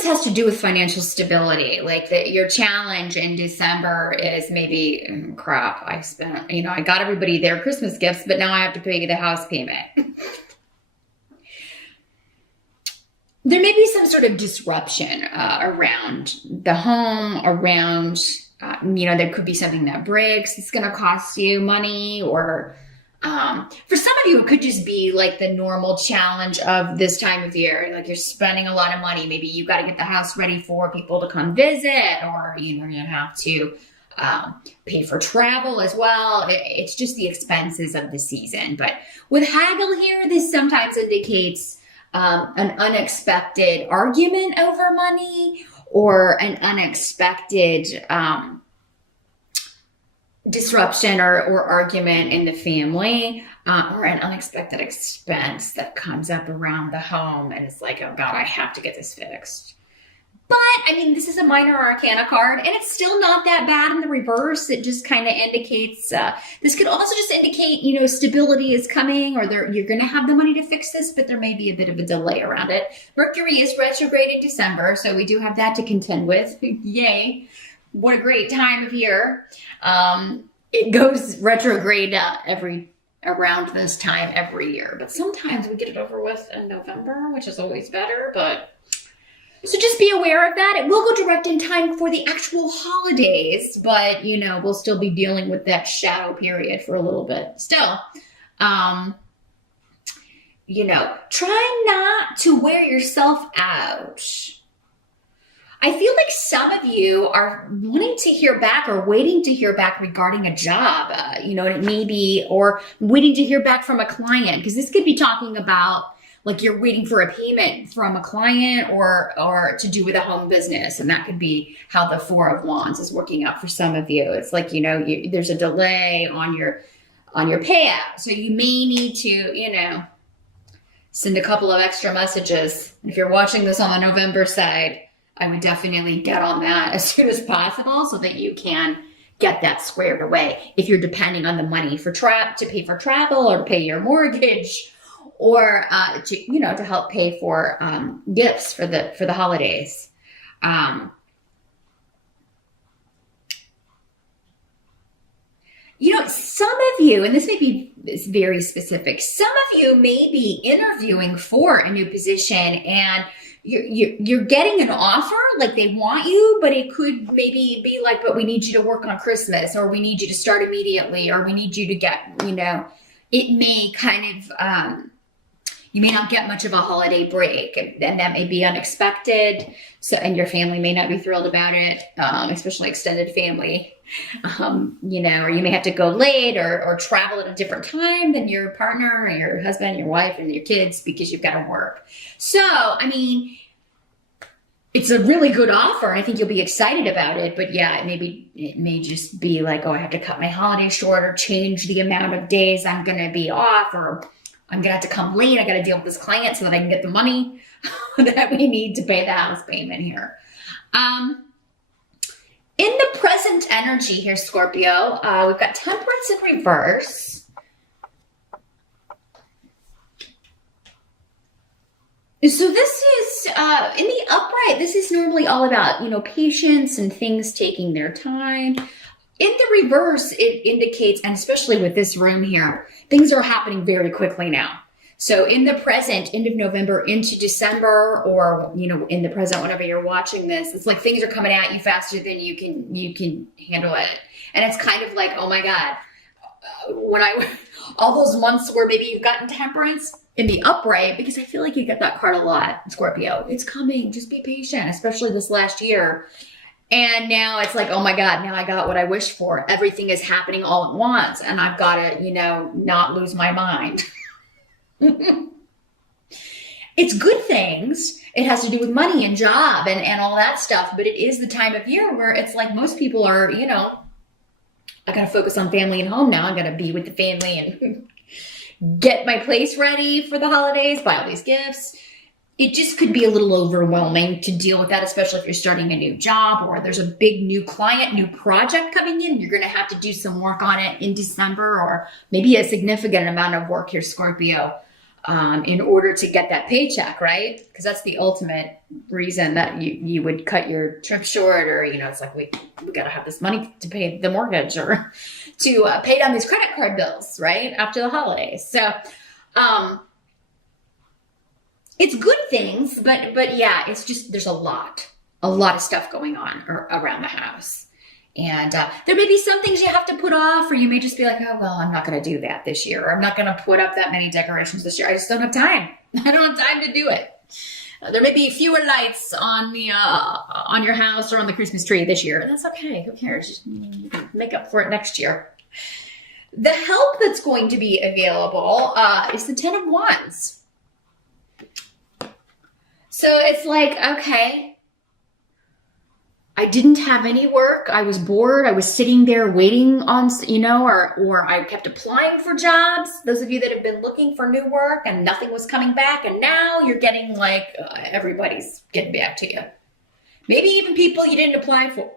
this has to do with financial stability. Like that your challenge in December is maybe, crap, I spent, I got everybody their Christmas gifts, but now I have to pay the house payment. There may be some sort of disruption around the home, around, there could be something that breaks. It's going to cost you money, or for some of you, it could just be like the normal challenge of this time of year. Like you're spending a lot of money. Maybe you got to get the house ready for people to come visit, or, you have to pay for travel as well. It's just the expenses of the season. But with haggle here, this sometimes indicates an unexpected argument over money, or an unexpected disruption or argument in the family, or an unexpected expense that comes up around the home, and it's like, oh God, I have to get this fixed. But this is a minor arcana card, and it's still not that bad in the reverse. It just kind of indicates, this could also just indicate, stability is coming, or you're going to have the money to fix this, but there may be a bit of a delay around it. Mercury is retrograde in December, so we do have that to contend with. Yay. What a great time of year. It goes retrograde around this time every year, but sometimes we get it over with in November, which is always better, so just be aware of that. It will go direct in time for the actual holidays, but, we'll still be dealing with that shadow period for a little bit. Still, try not to wear yourself out. I feel like some of you are wanting to hear back or waiting to hear back regarding a job, it may be, or waiting to hear back from a client, because this could be talking about like you're waiting for a payment from a client, or to do with a home business. And that could be how the Four of Wands is working out for some of you. It's like, there's a delay on your payout. So you may need to, send a couple of extra messages. If you're watching this on the November side, I would definitely get on that as soon as possible so that you can get that squared away. If you're depending on the money to pay for travel, or pay your mortgage, or to help pay for gifts for the holidays. Some of you, and this may be very specific, some of you may be interviewing for a new position, and you're getting an offer, like they want you, but it could maybe be like, but we need you to work on Christmas, or we need you to start immediately, or we need you to get, it may kind of, you may not get much of a holiday break, and that may be unexpected. So, and your family may not be thrilled about it, especially extended family, or you may have to go late or travel at a different time than your partner or your husband, your wife, and your kids, because you've got to work. So, it's a really good offer. I think you'll be excited about it, but yeah, it may just be like, oh, I have to cut my holiday short, or change the amount of days I'm going to be off, or I'm going to have to come late. I got to deal with this client so that I can get the money that we need to pay the house payment here. In the present energy here, Scorpio, we've got Temperance in reverse. So this is, in the upright, this is normally all about, patience and things taking their time. In the reverse, it indicates, and especially with this room here, things are happening very quickly now. So in the present, end of November into December, or, in the present, whenever you're watching this, it's like things are coming at you faster than you can handle it. And it's kind of like, oh my God, all those months where maybe you've gotten Temperance in the upright, because I feel like you get that card a lot, Scorpio. It's coming, just be patient, especially this last year. And now it's like, oh my God, now I got what I wished for. Everything is happening all at once, and I've got to, not lose my mind. It's good things. It has to do with money and job and all that stuff. But it is the time of year where it's like most people are, I got to focus on family and home now. I got to be with the family and get my place ready for the holidays, buy all these gifts. It just could be a little overwhelming to deal with that, especially if you're starting a new job, or there's a big new client, new project coming in. You're going to have to do some work on it in December, or maybe a significant amount of work here, Scorpio. in order to get that paycheck, right? Because that's the ultimate reason that you would cut your trip short, or, it's like, we got to have this money to pay the mortgage or to pay down these credit card bills, right? After the holidays. So, it's good things, but yeah, it's just, there's a lot of stuff going on around the house. And there may be some things you have to put off, or you may just be like, oh, well, I'm not going to do that this year, or I'm not going to put up that many decorations this year. I just don't have time. I don't have time to do it. There may be fewer lights on the on your house or on the Christmas tree this year. That's okay. Who cares? Just make up for it next year. The help that's going to be available is the Ten of Wands. So it's like, okay, I didn't have any work. I was bored. I was sitting there waiting on, or I kept applying for jobs. Those of you that have been looking for new work and nothing was coming back, and now you're getting everybody's getting back to you. Maybe even people you didn't apply for,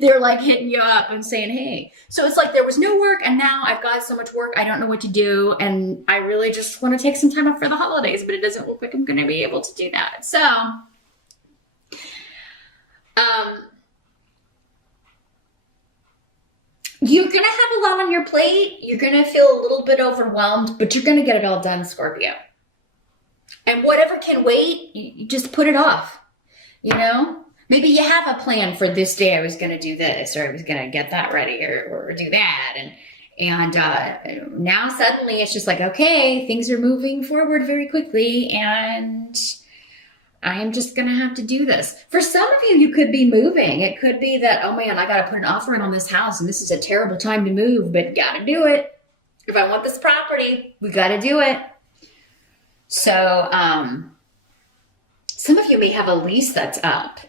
they're like hitting you up and saying, hey. So it's like there was no work, and now I've got so much work, I don't know what to do, and I really just want to take some time off for the holidays, but it doesn't look like I'm going to be able to do that. So, you're going to have a lot on your plate. You're going to feel a little bit overwhelmed, but you're going to get it all done, Scorpio. And whatever can wait, you just put it off. Maybe you have a plan for this day. I was going to do this, or I was going to get that ready, or do that. And now suddenly it's just like, okay, things are moving forward very quickly, and I am just going to have to do this. For some of you, you could be moving. It could be that, oh man, I got to put an offer in on this house, and this is a terrible time to move, but got to do it. If I want this property, we got to do it. So, some of you may have a lease that's up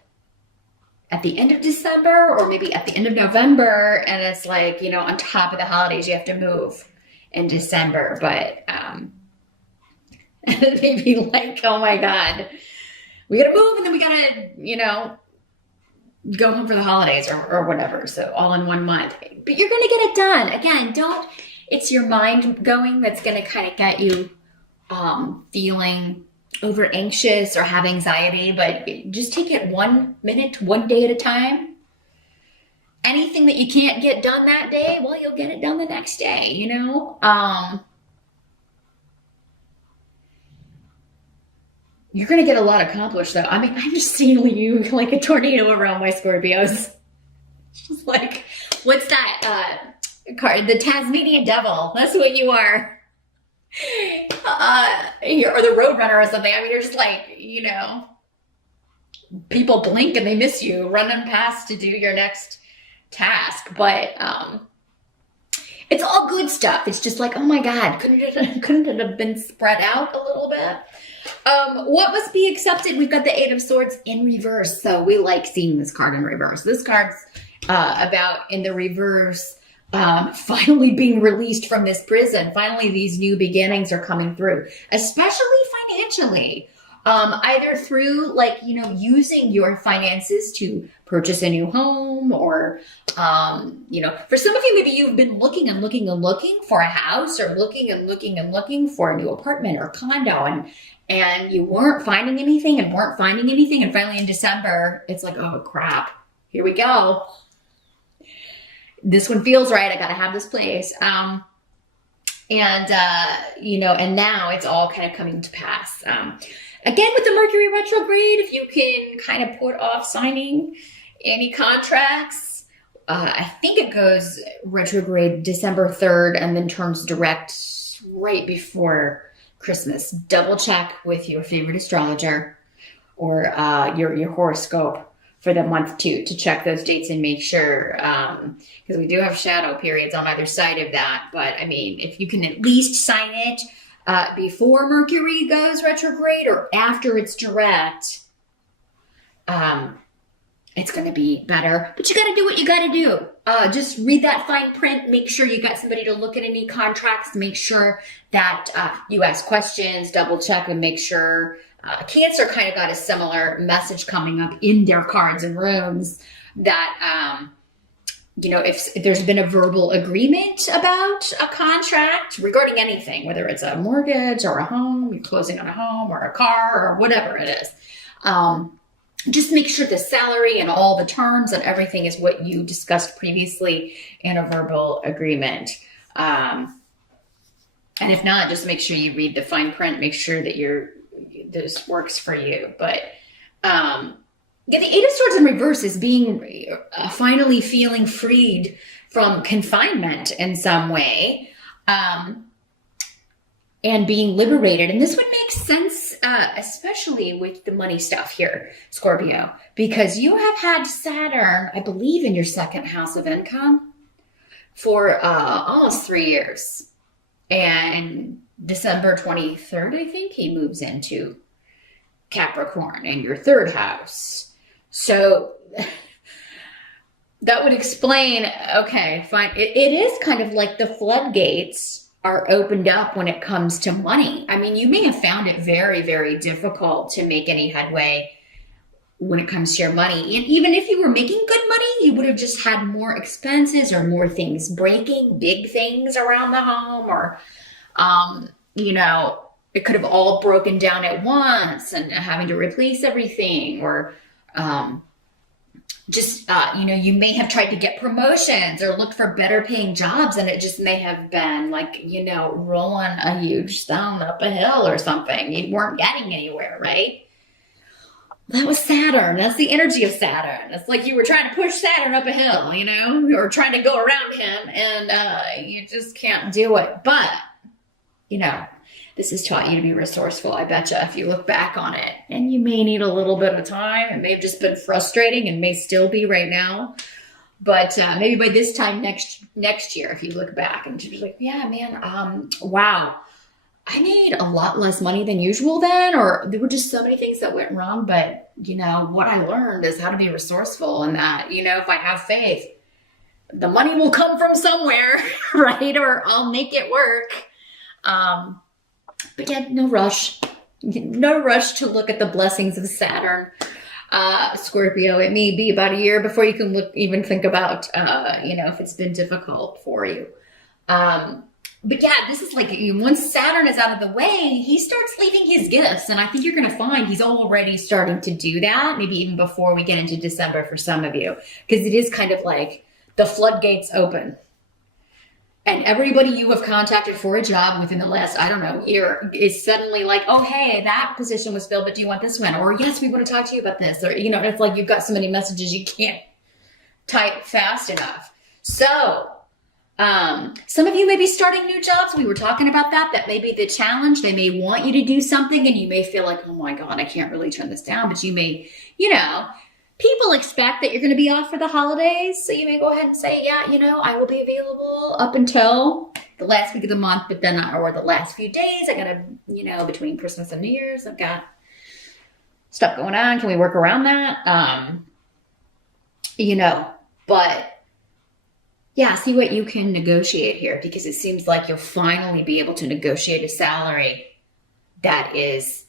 at the end of December, or maybe at the end of November, and it's like, on top of the holidays, you have to move in December, but it may be like, oh my God, we got to move, and then we got to, go home for the holidays or whatever. So all in 1 month, but you're going to get it done. Again, it's your mind going that's going to kind of get you feeling over anxious or have anxiety, but just take it 1 minute, 1 day at a time. Anything that you can't get done that day, well, you'll get it done the next day, You're going to get a lot accomplished, though. I mean, I'm just seeing you like a tornado around my Scorpios. Just like, what's that card? The Tasmanian Devil. That's what you are. Or the Roadrunner or something. I mean, you're just like, people blink and they miss you, running past to do your next task. But it's all good stuff. It's just like, oh my God, couldn't it have been spread out a little bit? What must be accepted? We've got the Eight of Swords in reverse. So we like seeing this card in reverse. This card's about, in the reverse, finally being released from this prison. Finally, these new beginnings are coming through, especially financially. Either through using your finances to purchase a new home, or, for some of you, maybe you've been looking and looking and looking for a house, or looking and looking and looking for a new apartment or condo, and you weren't finding anything. And finally in December, it's like, oh crap, here we go. This one feels right. I got to have this place. And now it's all kind of coming to pass. Again, with the Mercury retrograde, if you can kind of put off signing any contracts, I think it goes retrograde December 3rd and then turns direct right before Christmas. Double check with your favorite astrologer or your horoscope for the month to check those dates and make sure, because we do have shadow periods on either side of that. But I mean, if you can at least sign it before Mercury goes retrograde or after it's direct, it's going to be better. But you got to do what you got to do. Just read that fine print. Make sure you got somebody to look at any contracts. Make sure that you ask questions, double check, and make sure. Cancer kind of got a similar message coming up in their cards and runes that if there's been a verbal agreement about a contract regarding anything, whether it's a mortgage or a home, you're closing on a home or a car or whatever it is, just make sure the salary and all the terms and everything is what you discussed previously in a verbal agreement. And if not, just make sure you read the fine print, make sure that this works for you. But the Eight of Swords in reverse is being finally feeling freed from confinement in some way, and being liberated. And this would make sense, especially with the money stuff here, Scorpio, because you have had Saturn, I believe, in your second house of income for almost 3 years. And December 23rd, I think, he moves into Capricorn in your third house. So that would explain, okay, fine. It is kind of like the floodgates are opened up when it comes to money. I mean, you may have found it very, very difficult to make any headway when it comes to your money. And even if you were making good money, you would have just had more expenses or more things breaking, big things around the home, or, it could have all broken down at once and having to replace everything, or, you may have tried to get promotions or looked for better paying jobs, and it just may have been like, rolling a huge stone up a hill or something. You weren't getting anywhere, right? That was Saturn. That's the energy of Saturn. It's like you were trying to push Saturn up a hill, or trying to go around him, and you just can't do it. But, this has taught you to be resourceful, I betcha, if you look back on it. And you may need a little bit of time. It may have just been frustrating and may still be right now. But maybe by this time next year, if you look back and you're like, yeah, man, wow, I made a lot less money than usual then, or there were just so many things that went wrong. But, what I learned is how to be resourceful, and that, if I have faith, the money will come from somewhere, right? Or I'll make it work. But yeah, no rush. No rush to look at the blessings of Saturn, Scorpio. It may be about a year before you can even think about, if it's been difficult for you. But yeah, this is like, once Saturn is out of the way, he starts leaving his gifts. And I think you're going to find he's already starting to do that, maybe even before we get into December for some of you, because it is kind of like the floodgates open. And everybody you have contacted for a job within the last, year is suddenly like, oh, hey, that position was filled, but do you want this one? Or yes, we want to talk to you about this. Or, it's like you've got so many messages you can't type fast enough. So some of you may be starting new jobs. We were talking about that may be the challenge. They may want you to do something and you may feel like, oh my God, I can't really turn this down. But you may, people expect that you're going to be off for the holidays. So you may go ahead and say, yeah, I will be available up until the last week of the month, but then, or the last few days, I got to, between Christmas and New Year's, I've got stuff going on. Can we work around that? But yeah, see what you can negotiate here, because it seems like you'll finally be able to negotiate a salary that is,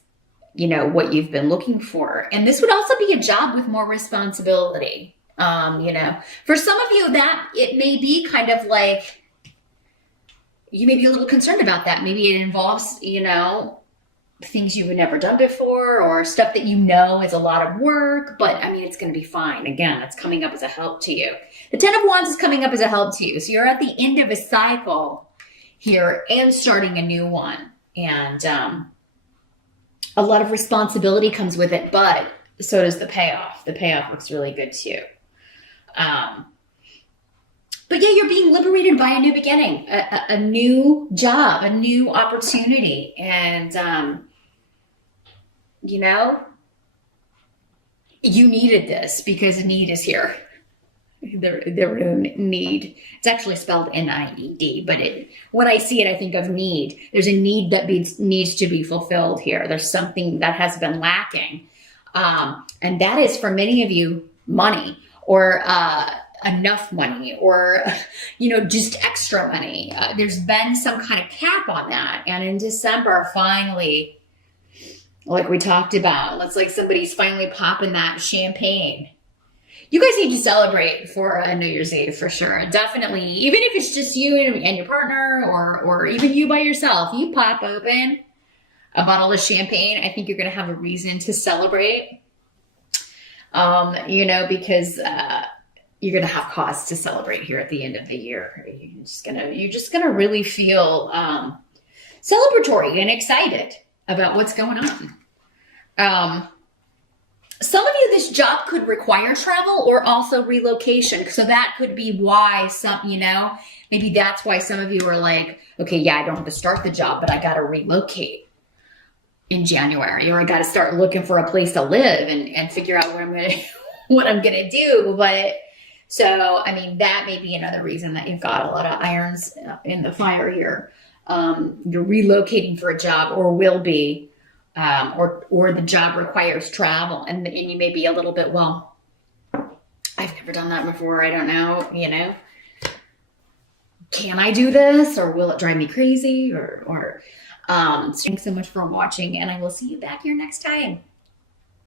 what you've been looking for. And this would also be a job with more responsibility. For some of you, that it may be kind of like, you may be a little concerned about that. Maybe it involves, things you've never done before, or stuff that is a lot of work, but it's going to be fine. Again, it's coming up as a help to you. The Ten of Wands is coming up as a help to you. So you're at the end of a cycle here and starting a new one. And, a lot of responsibility comes with it, but so does the payoff. The payoff looks really good too. But yeah, you're being liberated by a new beginning, a new job, a new opportunity. And, you needed this because need is here. The need. It's actually spelled N-I-E-D, but when I see it, I think of need. There's a need that needs to be fulfilled here. There's something that has been lacking. And that is, for many of you, money, or enough money, or, just extra money. There's been some kind of cap on that. And in December, finally, like we talked about, it's like somebody's finally popping that champagne. You guys need to celebrate for New Year's Eve for sure. Definitely, even if it's just you and your partner, or even you by yourself, you pop open a bottle of champagne. I think you're going to have a reason to celebrate. Because you're going to have cause to celebrate here at the end of the year. You're just gonna really feel celebratory and excited about what's going on. Some of you, this job could require travel or also relocation. So that could be why maybe that's why some of you are like, okay, yeah, I don't have to start the job, but I got to relocate in January, or I got to start looking for a place to live and figure out what I'm going to do. But so, I mean, that may be another reason that you've got a lot of irons in the fire here. You're relocating for a job, or will be. Or the job requires travel, and you may be a little bit, well, I've never done that before. I don't know, can I do this, or will it drive me crazy? So thanks so much for watching, and I will see you back here next time.